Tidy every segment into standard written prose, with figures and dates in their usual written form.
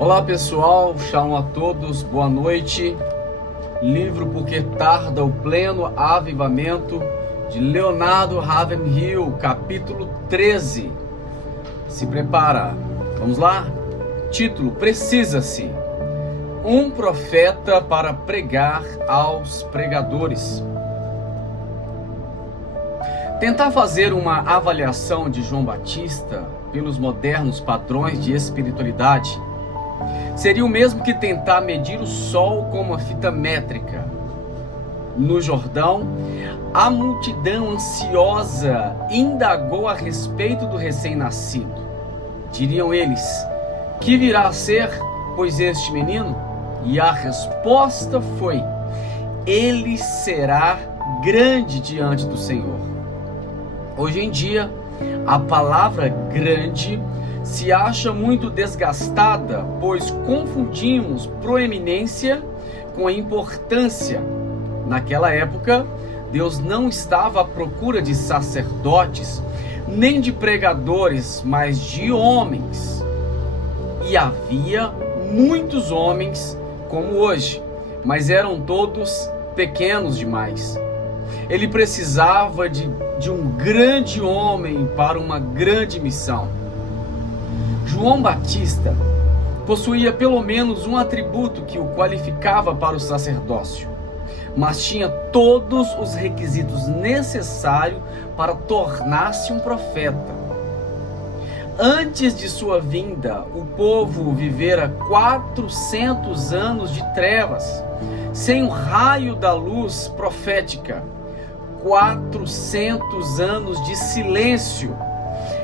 Olá pessoal, shalom a todos, boa noite. Livro Porque Tarda o Pleno Avivamento, de Leonardo Ravenhill, capítulo 13. Se prepara, vamos lá? Título: Precisa-se um profeta para pregar aos pregadores. Tentar fazer uma avaliação de João Batista pelos modernos padrões de espiritualidade seria o mesmo que tentar medir o sol com uma fita métrica. No Jordão, a multidão ansiosa indagou a respeito do recém-nascido. Diriam eles: que virá a ser, pois, este menino? E a resposta foi: ele será grande diante do Senhor. Hoje em dia, a palavra grande se acha muito desgastada, pois confundimos proeminência com importância. Naquela época, Deus não estava à procura de sacerdotes, nem de pregadores, mas de homens. E havia muitos homens como hoje, mas eram todos pequenos demais. Ele precisava de um grande homem para uma grande missão. João Batista possuía pelo menos um atributo que o qualificava para o sacerdócio, mas tinha todos os requisitos necessários para tornar-se um profeta. Antes de sua vinda, o povo vivera 400 anos de trevas, sem o raio da luz profética. 400 anos de silêncio,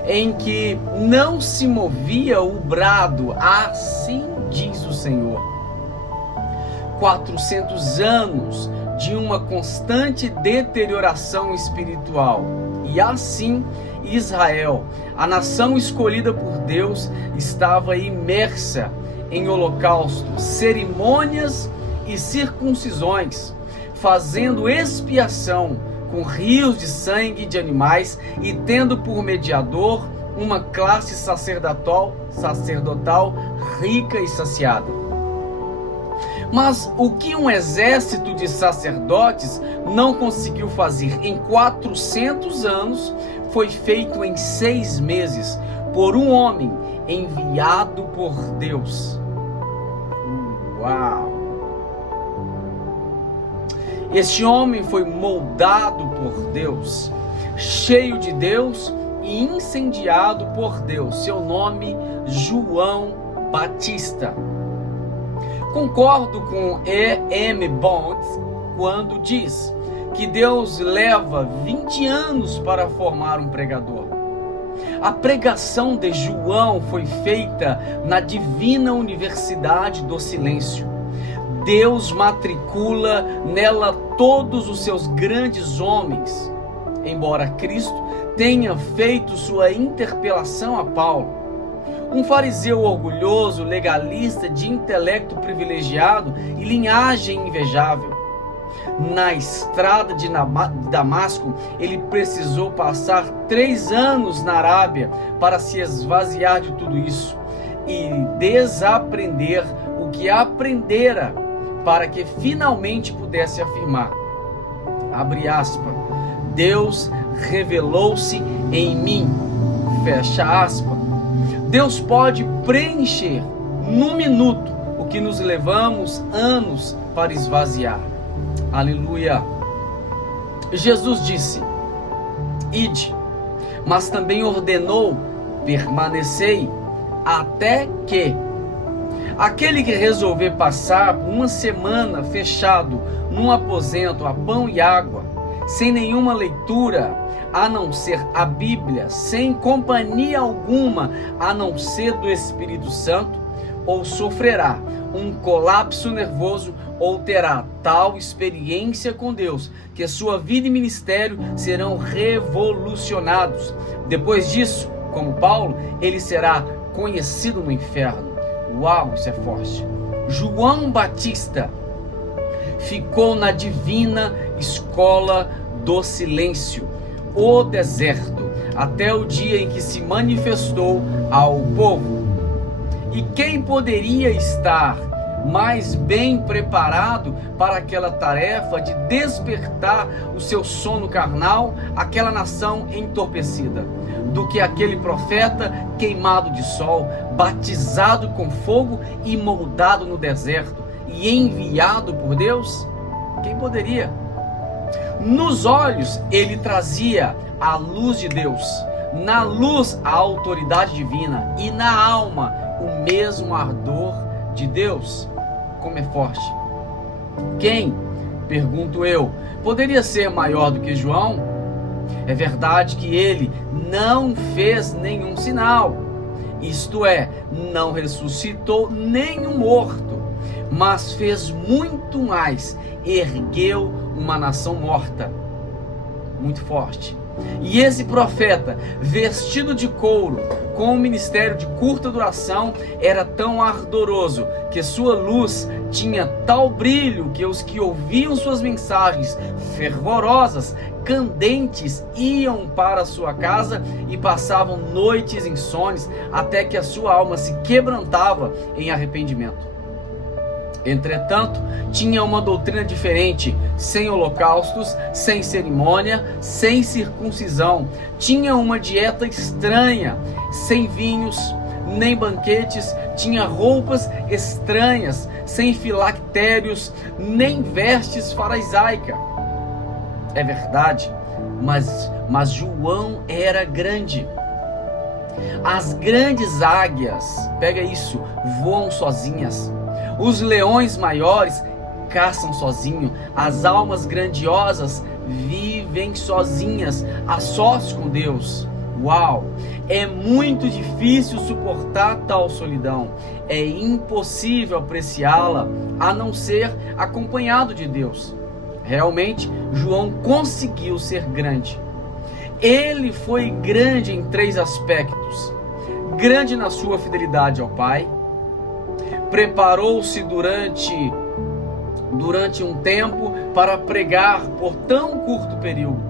em que não se movia o brado, assim diz o Senhor. 400 anos de uma constante deterioração espiritual. E assim Israel, a nação escolhida por Deus, estava imersa em holocaustos, cerimônias e circuncisões, fazendo expiação com rios de sangue de animais e tendo por mediador uma classe sacerdotal rica e saciada. Mas o que um exército de sacerdotes não conseguiu fazer em 400 anos, foi feito em 6 meses por um homem enviado por Deus. Uau! Este homem foi moldado por Deus, cheio de Deus e incendiado por Deus. Seu nome, João Batista. Concordo com E.M. Bounds quando diz que Deus leva 20 anos para formar um pregador. A pregação de João foi feita na Divina Universidade do Silêncio. Deus matricula nela todos os seus grandes homens, embora Cristo tenha feito sua interpelação a Paulo. Um fariseu orgulhoso, legalista, de intelecto privilegiado e linhagem invejável. Na estrada de Damasco, ele precisou passar 3 anos na Arábia para se esvaziar de tudo isso e desaprender o que aprendera, para que finalmente pudesse afirmar, abre aspas, Deus revelou-se em mim, fecha aspas. Deus pode preencher num minuto o que nos levamos anos para esvaziar. Aleluia. Jesus disse: ide, mas também ordenou: permanecei, até que aquele que resolver passar por uma semana fechado num aposento a pão e água, sem nenhuma leitura a não ser a Bíblia, sem companhia alguma a não ser do Espírito Santo, ou sofrerá um colapso nervoso, ou terá tal experiência com Deus que sua vida e ministério serão revolucionados. Depois disso, como Paulo, ele será conhecido no inferno. Uau, isso é forte. João Batista ficou na divina escola do silêncio, o deserto, até o dia em que se manifestou ao povo. E quem poderia estar mais bem preparado para aquela tarefa de despertar o seu sono carnal, aquela nação entorpecida, do que aquele profeta queimado de sol, batizado com fogo e moldado no deserto e enviado por Deus? Quem poderia? Nos olhos ele trazia a luz de Deus, na luz a autoridade divina e na alma o mesmo ardor de Deus. Como é forte! Quem, pergunto eu, poderia ser maior do que João? É verdade que ele não fez nenhum sinal, isto é, não ressuscitou nenhum morto, mas fez muito mais, ergueu uma nação morta. Muito forte. E esse profeta, vestido de couro, com um ministério de curta duração, era tão ardoroso que sua luz tinha tal brilho que os que ouviam suas mensagens fervorosas, candentes, iam para sua casa e passavam noites insones até que a sua alma se quebrantava em arrependimento. Entretanto, tinha uma doutrina diferente, sem holocaustos, sem cerimônia, sem circuncisão. Tinha uma dieta estranha, sem vinhos, nem banquetes. Tinha roupas estranhas, sem filactérios, nem vestes farisaicas. É verdade, mas João era grande. As grandes águias, pega isso, voam sozinhas. Os leões maiores caçam sozinho, as almas grandiosas vivem sozinhas, a sós com Deus. Uau! É muito difícil suportar tal solidão. É impossível apreciá-la a não ser acompanhado de Deus. Realmente, João conseguiu ser grande. Ele foi grande em 3 aspectos: grande na sua fidelidade ao Pai, preparou-se durante um tempo para pregar por tão curto período,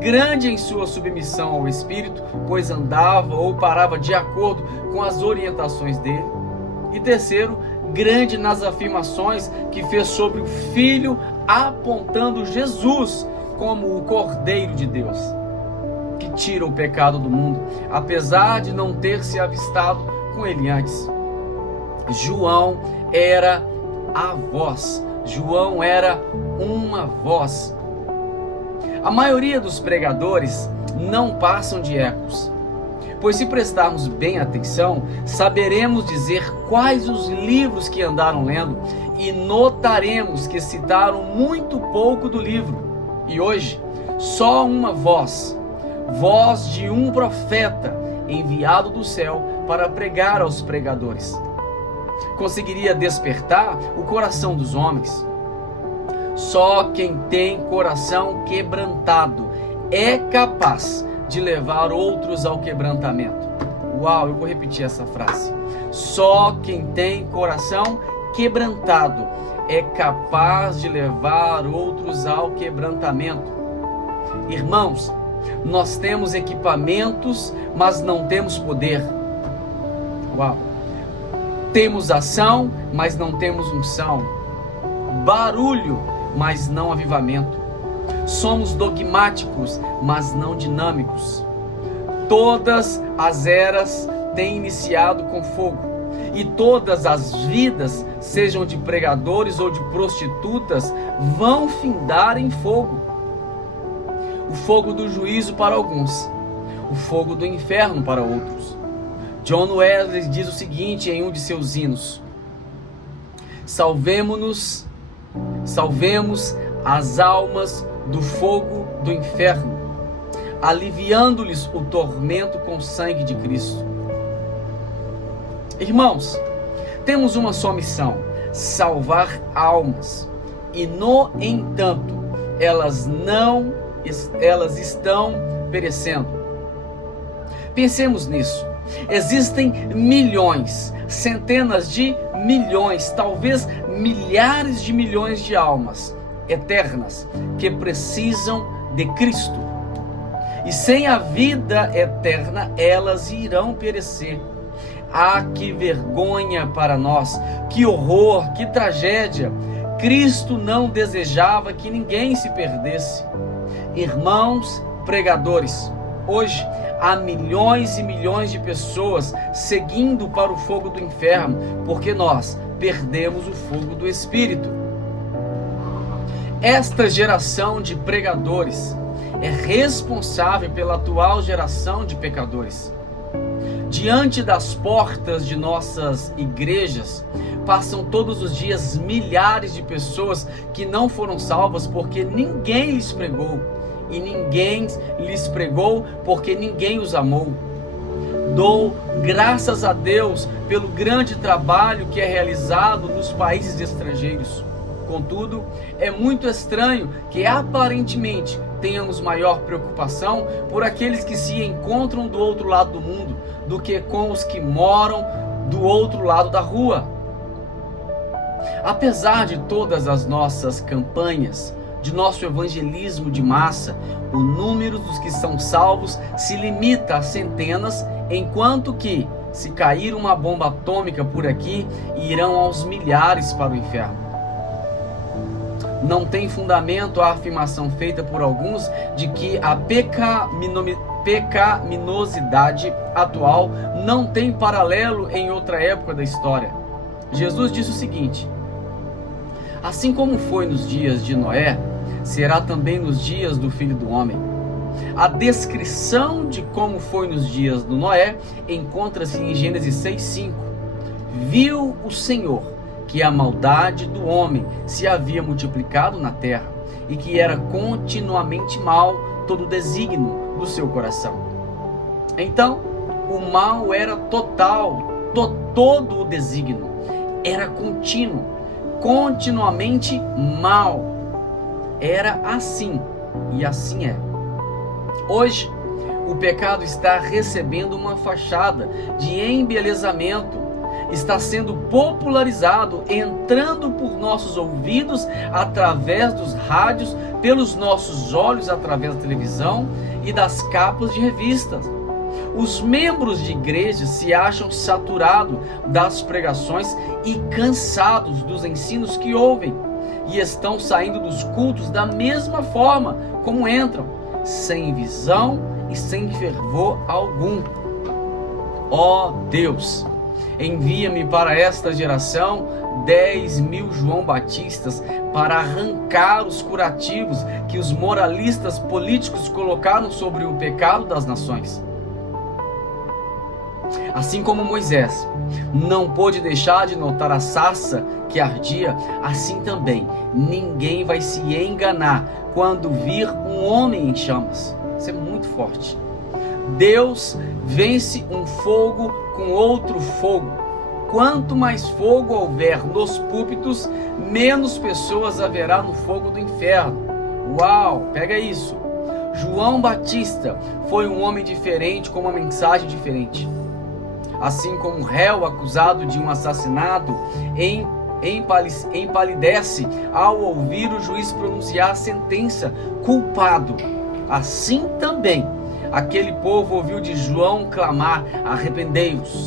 grande em sua submissão ao Espírito, pois andava ou parava de acordo com as orientações dele, e terceiro, grande nas afirmações que fez sobre o Filho, apontando Jesus como o Cordeiro de Deus, que tira o pecado do mundo, apesar de não ter se avistado com ele antes. João era a voz, João era uma voz. A maioria dos pregadores não passam de ecos, pois se prestarmos bem atenção, saberemos dizer quais os livros que andaram lendo e notaremos que citaram muito pouco do livro. E hoje, só uma voz, voz de um profeta enviado do céu para pregar aos pregadores, conseguiria despertar o coração dos homens. Só quem tem coração quebrantado é capaz de levar outros ao quebrantamento. Uau, eu vou repetir essa frase. Só quem tem coração quebrantado é capaz de levar outros ao quebrantamento. Irmãos, nós temos equipamentos, mas não temos poder. Uau! Temos ação, mas não temos unção. Barulho, mas não avivamento. Somos dogmáticos, mas não dinâmicos. Todas as eras têm iniciado com fogo, e todas as vidas, sejam de pregadores ou de prostitutas, vão findar em fogo. O fogo do juízo para alguns, o fogo do inferno para outros. John Wesley diz o seguinte em um de seus hinos: salvemo-nos, salvemos as almas do fogo do inferno, aliviando-lhes o tormento com o sangue de Cristo. Irmãos, temos uma só missão: salvar almas, e no entanto, elas estão perecendo. Pensemos nisso. Existem milhões, centenas de milhões, talvez milhares de milhões de almas eternas que precisam de Cristo. E sem a vida eterna, elas irão perecer. Ah, que vergonha para nós, que horror, que tragédia! Cristo não desejava que ninguém se perdesse. Irmãos pregadores, hoje há milhões e milhões de pessoas seguindo para o fogo do inferno, porque nós perdemos o fogo do Espírito. Esta geração de pregadores é responsável pela atual geração de pecadores. Diante das portas de nossas igrejas, passam todos os dias milhares de pessoas que não foram salvas porque ninguém lhes pregou. E ninguém lhes pregou porque ninguém os amou. Dou graças a Deus pelo grande trabalho que é realizado nos países estrangeiros. Contudo, é muito estranho que aparentemente tenhamos maior preocupação por aqueles que se encontram do outro lado do mundo do que com os que moram do outro lado da rua. Apesar de todas as nossas campanhas, de nosso evangelismo de massa, o número dos que são salvos se limita a centenas, enquanto que, se cair uma bomba atômica por aqui, irão aos milhares para o inferno. Não tem fundamento a afirmação feita por alguns de que a pecaminosidade atual não tem paralelo em outra época da história. Jesus disse o seguinte: assim como foi nos dias de Noé, será também nos dias do Filho do Homem. A descrição de como foi nos dias do Noé encontra-se em Gênesis 6:5. Viu o Senhor que a maldade do homem se havia multiplicado na terra e que era continuamente mal todo o desígnio do seu coração. Então, o mal era total, todo o desígnio era contínuo, continuamente mal. Era assim, e assim é. Hoje, o pecado está recebendo uma fachada de embelezamento, está sendo popularizado, entrando por nossos ouvidos através dos rádios, pelos nossos olhos através da televisão e das capas de revistas. Os membros de igrejas se acham saturados das pregações e cansados dos ensinos que ouvem, e estão saindo dos cultos da mesma forma como entram, sem visão e sem fervor algum. Ó Deus, envia-me para esta geração 10.000 João Batistas para arrancar os curativos que os moralistas políticos colocaram sobre o pecado das nações. Assim como Moisés não pôde deixar de notar a sarça que ardia, assim também ninguém vai se enganar quando vir um homem em chamas. Isso é muito forte. Deus vence um fogo com outro fogo. Quanto mais fogo houver nos púlpitos, menos pessoas haverá no fogo do inferno. Uau, pega isso. João Batista foi um homem diferente com uma mensagem diferente. Assim como um réu acusado de um assassinato empalidece ao ouvir o juiz pronunciar a sentença, culpado, assim também aquele povo ouviu de João clamar: arrependei-vos.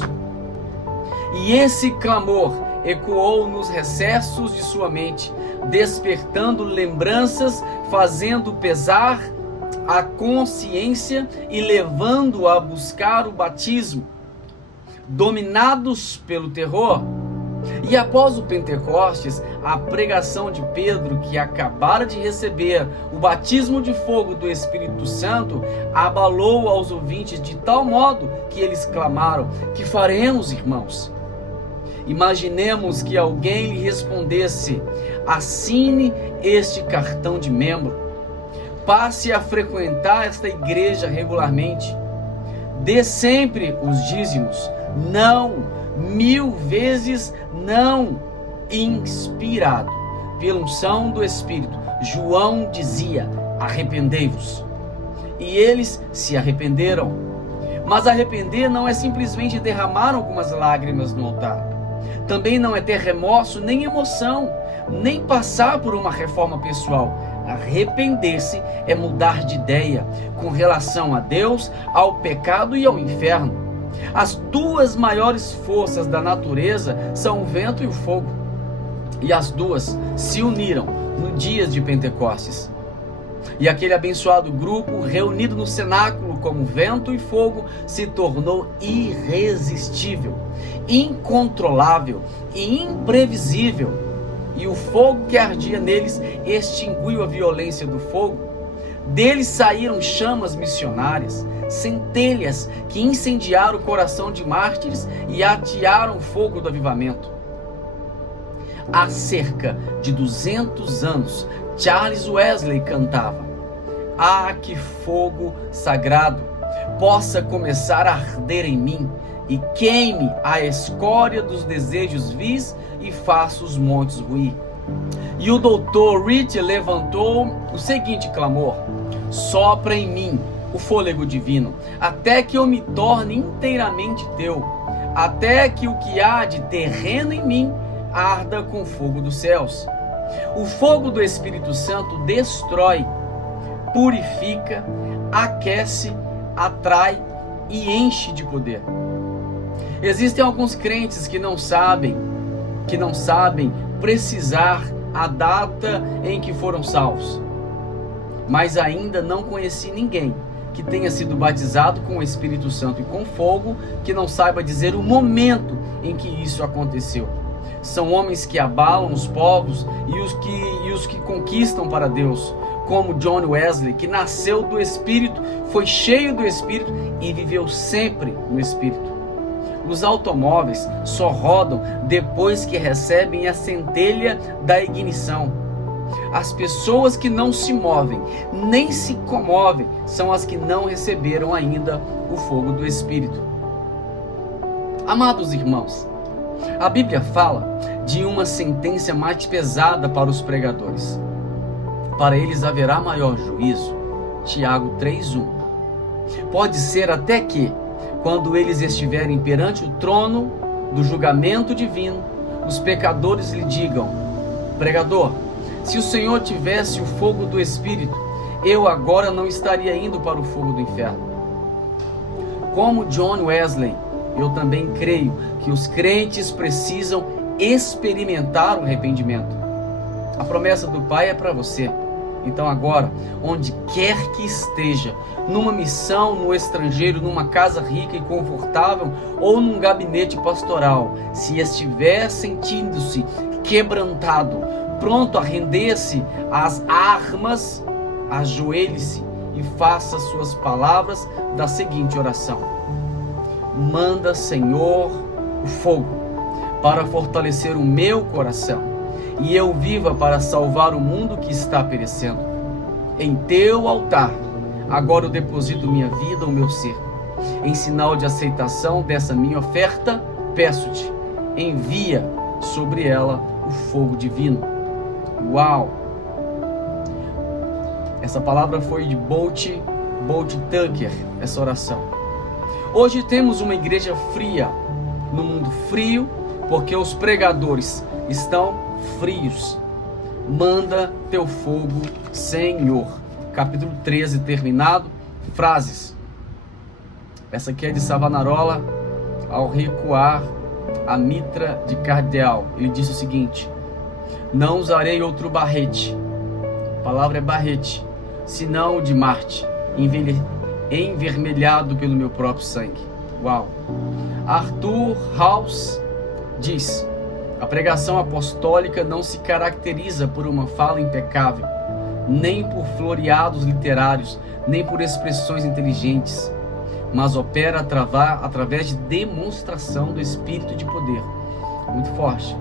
E esse clamor ecoou nos recessos de sua mente, despertando lembranças, fazendo pesar a consciência e levando a buscar o batismo. Dominados pelo terror, e após o Pentecostes, a pregação de Pedro, que acabara de receber o batismo de fogo do Espírito Santo, abalou aos ouvintes de tal modo que eles clamaram: que faremos, irmãos? Imaginemos que alguém lhe respondesse: assine este cartão de membro, passe a frequentar esta igreja regularmente, dê sempre os dízimos. Não, 1000 vezes não. Inspirado pela unção do Espírito, João dizia: arrependei-vos. E eles se arrependeram. Mas arrepender não é simplesmente derramar algumas lágrimas no altar. Também não é ter remorso, nem emoção, nem passar por uma reforma pessoal. Arrepender-se é mudar de ideia com relação a Deus, ao pecado e ao inferno. As duas maiores forças da natureza são o vento e o fogo. E as duas se uniram no dia de Pentecostes. E aquele abençoado grupo, reunido no cenáculo como vento e fogo, se tornou irresistível, incontrolável e imprevisível. E o fogo que ardia neles extinguiu a violência do fogo. Deles saíram chamas missionárias, centelhas que incendiaram o coração de mártires e atearam o fogo do avivamento. Há cerca de 200 anos, Charles Wesley cantava: "Ah, que fogo sagrado possa começar a arder em mim e queime a escória dos desejos vis e faça os montes ruir." E o Dr. Rich levantou o seguinte clamor: "Sopra em mim o fôlego divino, até que eu me torne inteiramente teu, até que o que há de terreno em mim arda com o fogo dos céus." O fogo do Espírito Santo destrói, purifica, aquece, atrai e enche de poder. Existem alguns crentes que não sabem precisar a data em que foram salvos. Mas ainda não conheci ninguém que tenha sido batizado com o Espírito Santo e com fogo que não saiba dizer o momento em que isso aconteceu. São homens que abalam os povos e os que conquistam para Deus, como John Wesley, que nasceu do Espírito, foi cheio do Espírito e viveu sempre no Espírito. Os automóveis só rodam depois que recebem a centelha da ignição. As pessoas que não se movem, nem se comovem, são as que não receberam ainda o fogo do Espírito. Amados irmãos, a Bíblia fala de uma sentença mais pesada para os pregadores. Para eles haverá maior juízo. Tiago 3:1. Pode ser até que, quando eles estiverem perante o trono do julgamento divino, os pecadores lhe digam: "Pregador, se o Senhor tivesse o fogo do Espírito, eu agora não estaria indo para o fogo do inferno." Como John Wesley, eu também creio que os crentes precisam experimentar o arrependimento. A promessa do Pai é para você. Então agora, onde quer que esteja, numa missão no estrangeiro, numa casa rica e confortável ou num gabinete pastoral, se estiver sentindo-se quebrantado, pronto a render-se às armas, ajoelhe-se e faça suas palavras da seguinte oração: "Manda, Senhor, o fogo para fortalecer o meu coração, e eu viva para salvar o mundo que está perecendo. Em teu altar, agora eu deposito minha vida, o meu ser. Em sinal de aceitação dessa minha oferta, peço-te, envia sobre ela o fogo divino." Uau! Essa palavra foi de Bolt Tucker, essa oração. Hoje temos uma igreja fria, no mundo frio, porque os pregadores estão frios. Manda teu fogo, Senhor. Capítulo 13 terminado. Frases. Essa aqui é de Savonarola, ao recuar a mitra de cardeal. Ele disse o seguinte: "Não usarei outro barrete." A palavra é barrete. "Senão o de Marte, envermelhado pelo meu próprio sangue." Uau! Arthur House diz: "A pregação apostólica não se caracteriza por uma fala impecável, nem por floreados literários, nem por expressões inteligentes, mas opera através de demonstração do Espírito de poder." Muito forte.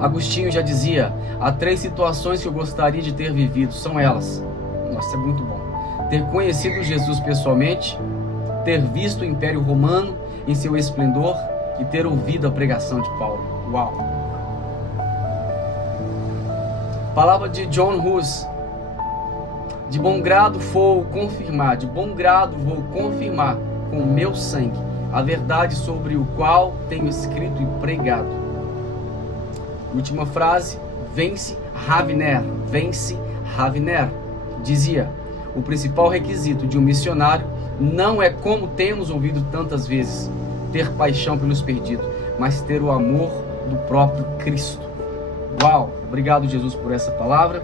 Agostinho já dizia: "Há 3 situações que eu gostaria de ter vivido, são elas." Nossa, é muito bom. Ter conhecido Jesus pessoalmente, ter visto o Império Romano em seu esplendor e ter ouvido a pregação de Paulo. Uau! Palavra de John Hus: "De bom grado vou confirmar com o meu sangue a verdade sobre o qual tenho escrito e pregado." Última frase, Vance Havner dizia: "O principal requisito de um missionário não é como temos ouvido tantas vezes, ter paixão pelos perdidos, mas ter o amor do próprio Cristo. Uau! Obrigado, Jesus, por essa palavra.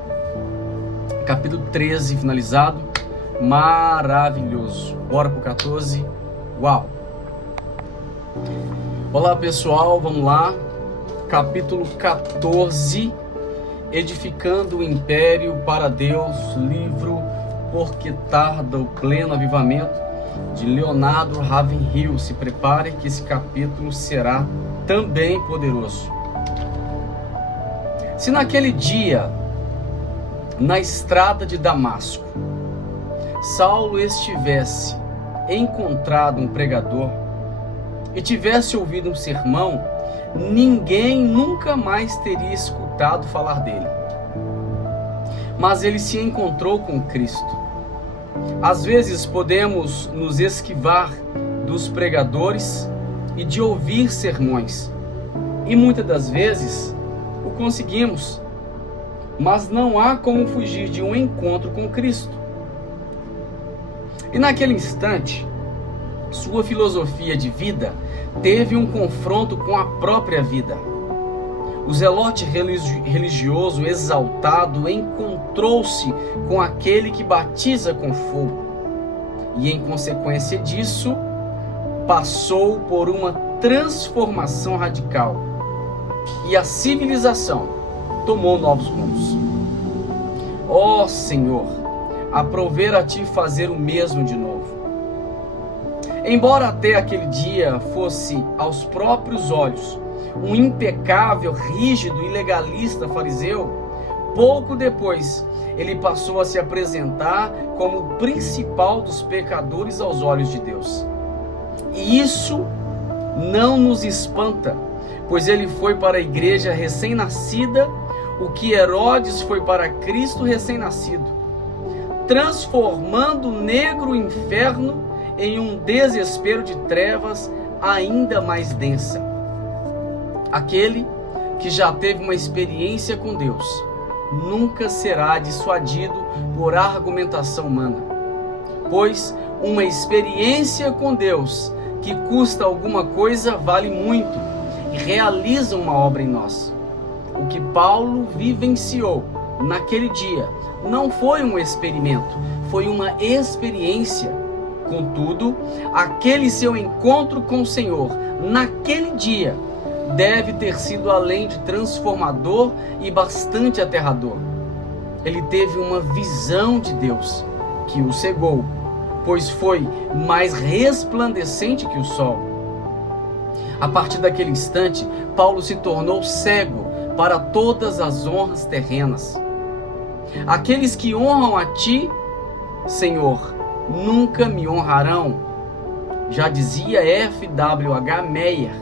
Capítulo 13 finalizado. Maravilhoso. Bora pro 14. Uau! Olá, pessoal, vamos lá. Capítulo 14. Edificando o Império para Deus, livro Porque Tarda o Pleno Avivamento, de Leonardo Ravenhill. Se prepare que esse capítulo será também poderoso. Se naquele dia, na estrada de Damasco, Saulo estivesse encontrado um pregador e tivesse ouvido um sermão, ninguém nunca mais teria escutado falar dele. Mas ele se encontrou com Cristo. Às vezes podemos nos esquivar dos pregadores e de ouvir sermões, e muitas das vezes o conseguimos, mas não há como fugir de um encontro com Cristo. E naquele instante, sua filosofia de vida teve um confronto com a própria vida. O zelote religioso exaltado encontrou-se com aquele que batiza com fogo, e em consequência disso, passou por uma transformação radical, e a civilização tomou novos rumos. Ó Senhor, aprover a Ti fazer o mesmo de novo. Embora até aquele dia fosse aos próprios olhos um impecável, rígido e legalista fariseu, pouco depois ele passou a se apresentar como o principal dos pecadores aos olhos de Deus. E isso não nos espanta, pois ele foi para a igreja recém-nascida o que Herodes foi para Cristo recém-nascido, transformando o negro inferno em um desespero de trevas ainda mais densa. Aquele que já teve uma experiência com Deus nunca será dissuadido por argumentação humana, pois uma experiência com Deus que custa alguma coisa vale muito e realiza uma obra em nós. O que Paulo vivenciou naquele dia não foi um experimento, foi uma experiência. Contudo, aquele seu encontro com o Senhor naquele dia deve ter sido além de transformador e bastante aterrador. Ele teve uma visão de Deus que o cegou, pois foi mais resplandecente que o sol. A partir daquele instante, Paulo se tornou cego para todas as honras terrenas. Aqueles que honram a Ti, Senhor, nunca me honrarão, já dizia F.W.H. Meyer.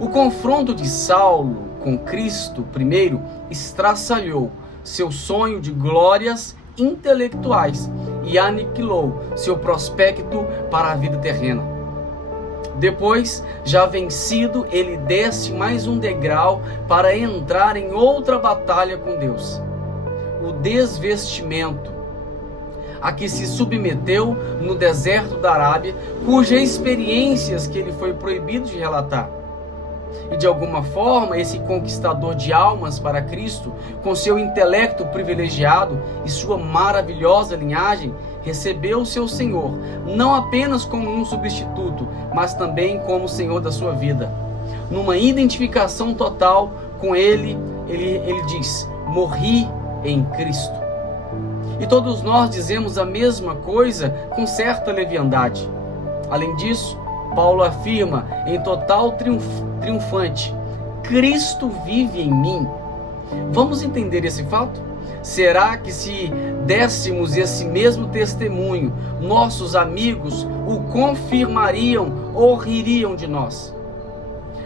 O confronto de Saulo com Cristo, primeiro, estraçalhou seu sonho de glórias intelectuais e aniquilou seu prospecto para a vida terrena. Depois, já vencido, ele desce mais um degrau para entrar em outra batalha com Deus: o desvestimento, a que se submeteu no deserto da Arábia, cujas experiências que ele foi proibido de relatar. E de alguma forma, esse conquistador de almas para Cristo, com seu intelecto privilegiado e sua maravilhosa linhagem, recebeu seu Senhor, não apenas como um substituto, mas também como Senhor da sua vida. Numa identificação total com Ele, ele diz: morri em Cristo. E todos nós dizemos a mesma coisa com certa leviandade. Além disso, Paulo afirma em total triunfante: Cristo vive em mim. Vamos entender esse fato? Será que se dessemos esse mesmo testemunho, nossos amigos o confirmariam ou ririam de nós?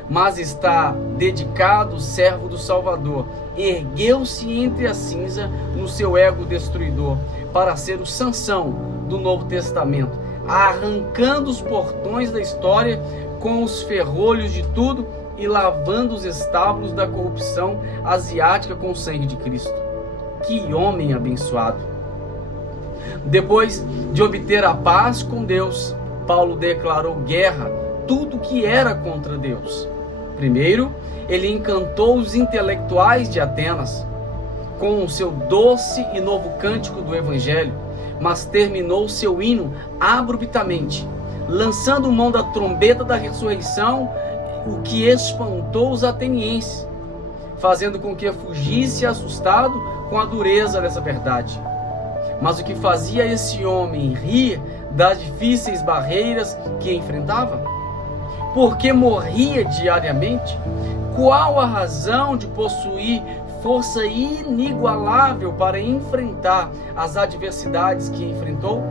Mas está dedicado o servo do Salvador, ergueu-se entre a cinza no seu ego destruidor, para ser o Sansão do Novo Testamento, arrancando os portões da história com os ferrolhos de tudo e lavando os estábulos da corrupção asiática com o sangue de Cristo. Que homem abençoado! Depois de obter a paz com Deus, Paulo declarou guerra a tudo que era contra Deus. Primeiro, ele encantou os intelectuais de Atenas com o seu doce e novo cântico do Evangelho, mas terminou seu hino abruptamente, lançando mão da trombeta da ressurreição, o que espantou os atenienses, fazendo com que fugisse assustado com a dureza dessa verdade. Mas o que fazia esse homem rir das difíceis barreiras que enfrentava? Porque morria diariamente? Qual a razão de possuir força inigualável para enfrentar as adversidades que enfrentou?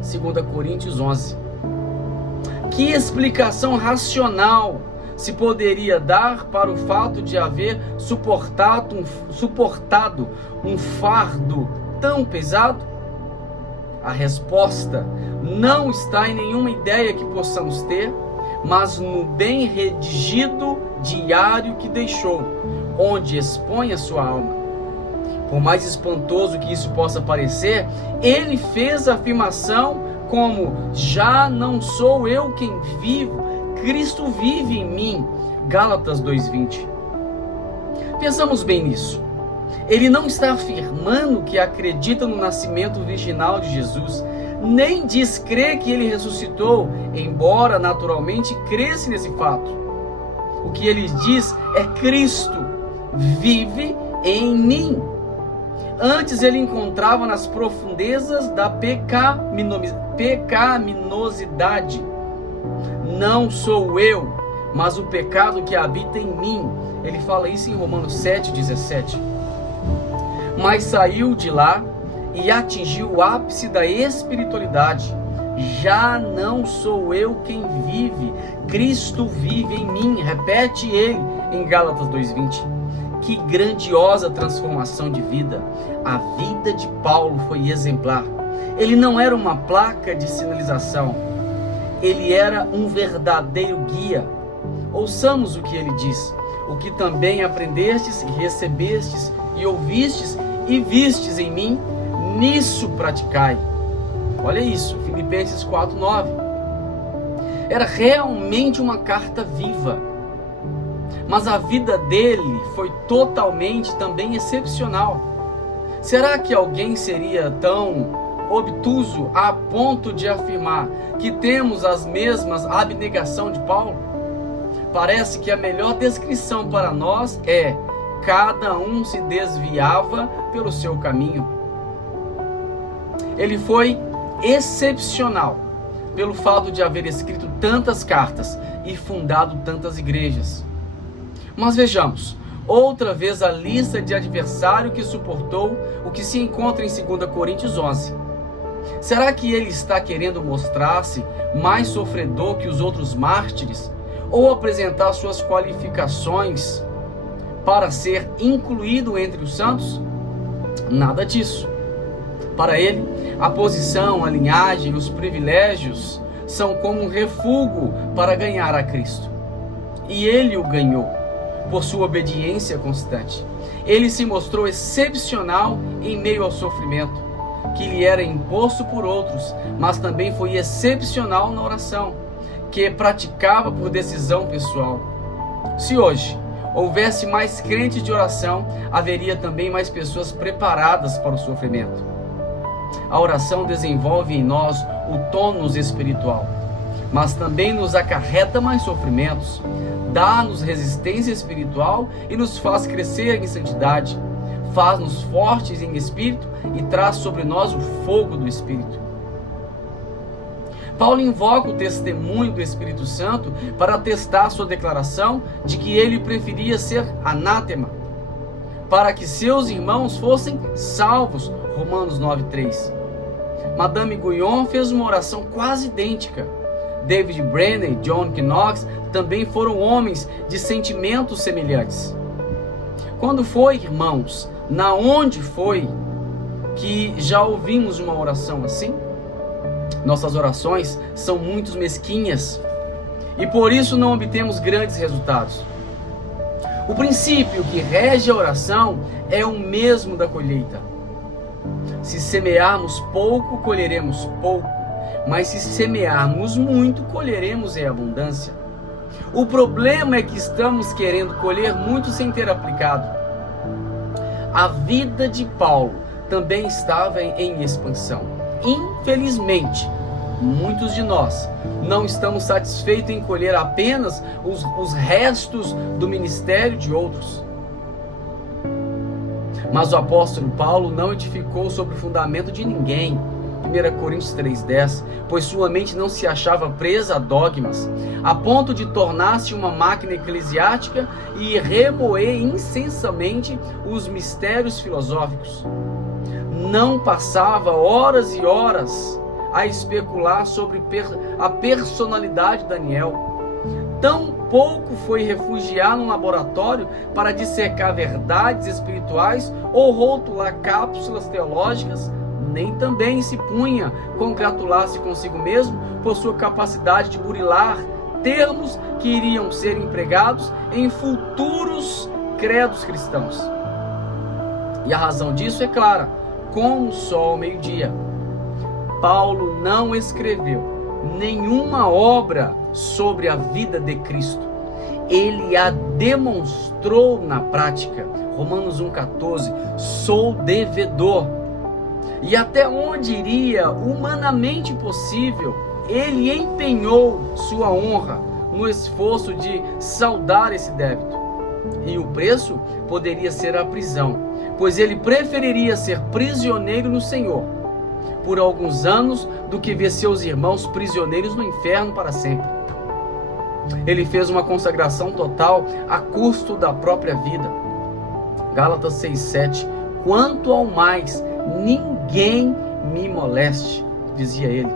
2 Coríntios 11. Que explicação racional se poderia dar para o fato de haver suportado um fardo tão pesado? A resposta não está em nenhuma ideia que possamos ter, mas no bem redigido diário que deixou, onde expõe a sua alma. Por mais espantoso que isso possa parecer, ele fez a afirmação como: já não sou eu quem vivo, Cristo vive em mim. Gálatas 2:20. Pensamos bem nisso. Ele não está afirmando que acredita no nascimento virginal de Jesus, nem diz crer que ele ressuscitou, embora naturalmente cresce nesse fato. O que ele diz é: Cristo vive em mim. Antes ele encontrava nas profundezas da pecaminosidade. Não sou eu, mas o pecado que habita em mim. Ele fala isso em Romanos 7:17. Mas saiu de lá e atingiu o ápice da espiritualidade. Já não sou eu quem vive, Cristo vive em mim. Repete ele em Gálatas 2:20. Que grandiosa transformação de vida! A vida de Paulo foi exemplar. Ele não era uma placa de sinalização, ele era um verdadeiro guia. Ouçamos o que ele diz: o que também aprendestes e recebestes e ouvistes e vistes em mim, nisso praticai. Olha isso, Filipenses 4:9. Era realmente uma carta viva, mas a vida dele foi totalmente também excepcional. Será que alguém seria tão obtuso a ponto de afirmar que temos as mesmas abnegação de Paulo? Parece que a melhor descrição para nós é: cada um se desviava pelo seu caminho. Ele foi excepcional pelo fato de haver escrito tantas cartas e fundado tantas igrejas. Mas vejamos, outra vez a lista de adversário que suportou o que se encontra em 2 Coríntios 11. Será que ele está querendo mostrar-se mais sofredor que os outros mártires? Ou apresentar suas qualificações para ser incluído entre os santos? Nada disso. Para ele, a posição, a linhagem, os privilégios são como um refúgio para ganhar a Cristo. E ele o ganhou por sua obediência constante. Ele se mostrou excepcional em meio ao sofrimento que lhe era imposto por outros, mas também foi excepcional na oração que praticava por decisão pessoal. Se hoje houvesse mais crentes de oração, haveria também mais pessoas preparadas para o sofrimento. A oração desenvolve em nós o tônus espiritual, mas também nos acarreta mais sofrimentos, dá-nos resistência espiritual e nos faz crescer em santidade, faz-nos fortes em espírito e traz sobre nós o fogo do Espírito. Paulo invoca o testemunho do Espírito Santo para atestar sua declaração de que ele preferia ser anátema, para que seus irmãos fossem salvos. Romanos 9:3. Madame Guyon fez uma oração quase idêntica. David Brainerd e John Knox também foram homens de sentimentos semelhantes. Quando foi, irmãos, na onde foi que já ouvimos uma oração assim? Nossas orações são muito mesquinhas e por isso não obtemos grandes resultados. O princípio que rege a oração é o mesmo da colheita. Se semearmos pouco, colheremos pouco, mas se semearmos muito, colheremos em abundância. O problema é que estamos querendo colher muito sem ter aplicado. A vida de Paulo também estava em expansão. Infelizmente, muitos de nós não estamos satisfeitos em colher apenas os restos do ministério de outros. Mas o apóstolo Paulo não edificou sobre o fundamento de ninguém. 1 Coríntios 3,10, pois sua mente não se achava presa a dogmas, a ponto de tornar-se uma máquina eclesiástica e remoer incessantemente os mistérios filosóficos. Não passava horas e horas a especular sobre a personalidade de Daniel. Tão pouco foi refugiar num laboratório para dissecar verdades espirituais ou rotular cápsulas teológicas, nem também se punha congratular-se consigo mesmo por sua capacidade de burilar termos que iriam ser empregados em futuros credos cristãos. E a razão disso é clara, como o sol ao meio-dia. Paulo não escreveu nenhuma obra sobre a vida de Cristo. Ele a demonstrou na prática. Romanos 1,14, sou devedor. E até onde iria humanamente possível, ele empenhou sua honra no esforço de saldar esse débito. E o preço poderia ser a prisão, pois ele preferiria ser prisioneiro no Senhor por alguns anos do que ver seus irmãos prisioneiros no inferno para sempre. Ele fez uma consagração total a custo da própria vida. Gálatas 6,7, quanto ao mais, ninguém me moleste, dizia ele.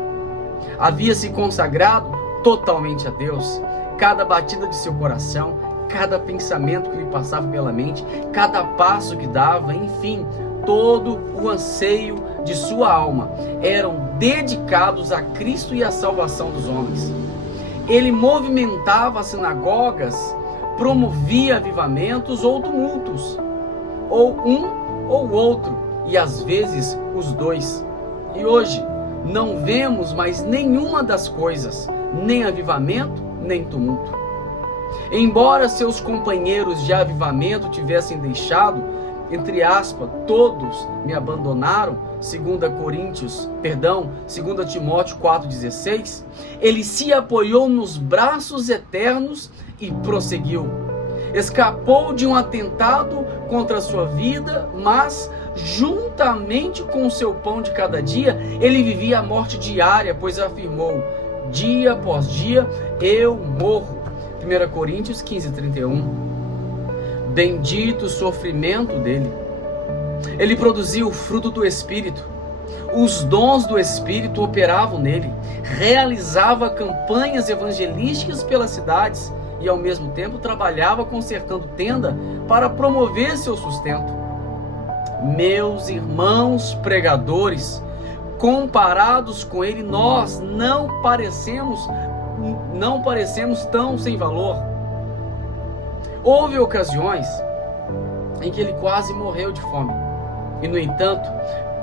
Havia se consagrado totalmente a Deus. Cada batida de seu coração, cada pensamento que lhe passava pela mente, cada passo que dava, enfim, todo o anseio de sua alma eram dedicados a Cristo e à salvação dos homens. Ele movimentava as sinagogas, promovia avivamentos ou tumultos, ou um ou outro, e às vezes os dois. E hoje não vemos mais nenhuma das coisas, nem avivamento, nem tumulto. Embora seus companheiros de avivamento tivessem deixado, entre aspas, todos me abandonaram, 2 Timóteo 4,16, ele se apoiou nos braços eternos e prosseguiu. Escapou de um atentado contra a sua vida, mas juntamente com o seu pão de cada dia, ele vivia a morte diária, pois afirmou, dia após dia, eu morro. 1 Coríntios 15:31. Bendito o sofrimento dele. Ele produziu o fruto do Espírito. Os dons do Espírito operavam nele. Realizava campanhas evangelísticas pelas cidades e ao mesmo tempo trabalhava consertando tenda para promover seu sustento. Meus irmãos pregadores, comparados com ele, nós não parecemos tão sem valor. Houve ocasiões em que ele quase morreu de fome. E no entanto,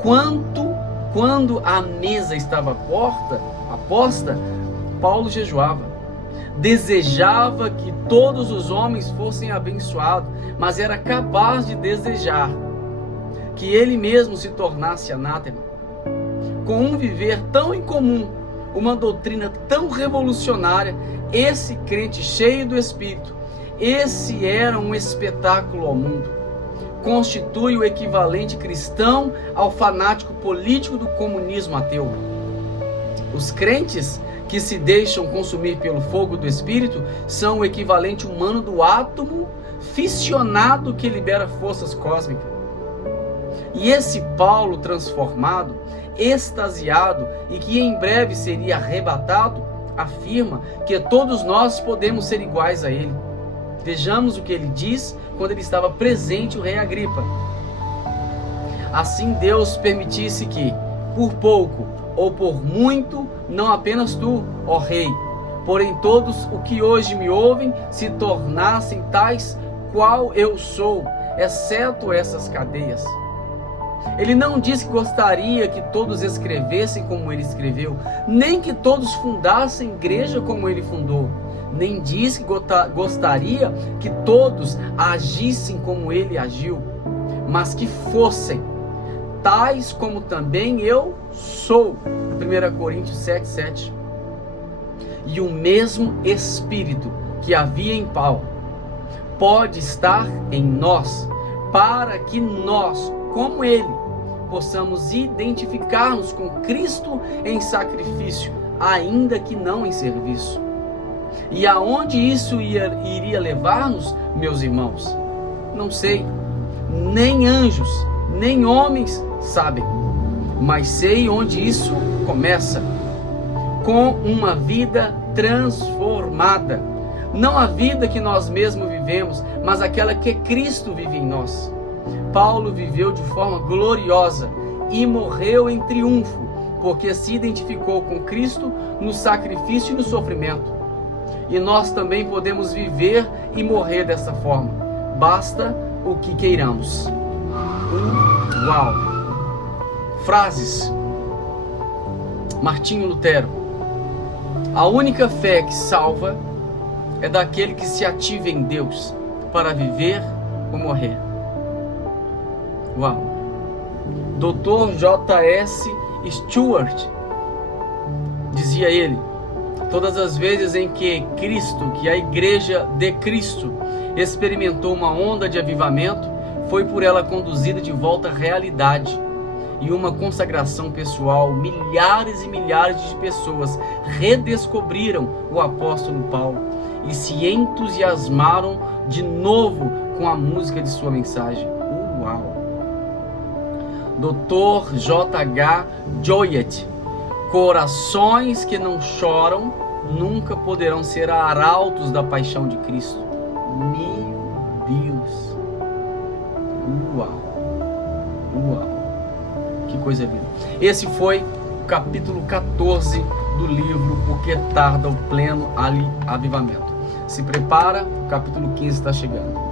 quando a mesa estava aposta, Paulo jejuava. Desejava que todos os homens fossem abençoados, mas era capaz de desejar que ele mesmo se tornasse anátema. Com um viver tão incomum, uma doutrina tão revolucionária, esse crente cheio do Espírito, esse era um espetáculo ao mundo. Constitui o equivalente cristão ao fanático político do comunismo ateu. Os crentes que se deixam consumir pelo fogo do Espírito são o equivalente humano do átomo fissionado que libera forças cósmicas. E esse Paulo transformado, extasiado e que em breve seria arrebatado, afirma que todos nós podemos ser iguais a ele. Vejamos o que ele diz quando ele estava presente o rei Agripa. Assim Deus permitisse que, por pouco ou por muito, não apenas tu, ó rei, porém todos o que hoje me ouvem se tornassem tais qual eu sou, exceto essas cadeias. Ele não disse que gostaria que todos escrevessem como ele escreveu, nem que todos fundassem igreja como ele fundou, nem disse que gostaria que todos agissem como ele agiu, mas que fossem tais como também eu sou. 1 Coríntios 7:7. E o mesmo Espírito que havia em Paulo pode estar em nós, para que nós, como ele, possamos identificar-nos com Cristo em sacrifício, ainda que não em serviço. E aonde isso iria levar-nos, meus irmãos? Não sei, nem anjos, nem homens sabem, mas sei onde isso começa: com uma vida transformada. Não a vida que nós mesmos vivemos, mas aquela que Cristo vive em nós. Paulo viveu de forma gloriosa e morreu em triunfo, porque se identificou com Cristo no sacrifício e no sofrimento. E nós também podemos viver e morrer dessa forma. Basta o que queiramos. Uau! Frases. Martinho Lutero: a única fé que salva é daquele que se ativa em Deus para viver ou morrer. Uau! Dr. J.S. Stewart dizia ele: todas as vezes em que Cristo, que a Igreja de Cristo, experimentou uma onda de avivamento, foi por ela conduzida de volta à realidade e uma consagração pessoal. Milhares e milhares de pessoas redescobriram o apóstolo Paulo e se entusiasmaram de novo com a música de sua mensagem. Uau! Dr. J.H. Jowett: corações que não choram nunca poderão ser arautos da paixão de Cristo. Meu Deus! Uau! Uau! Que coisa linda! Esse foi o capítulo 14 do livro Porque Tarda o Pleno Avivamento. Se prepara, o capítulo 15 está chegando.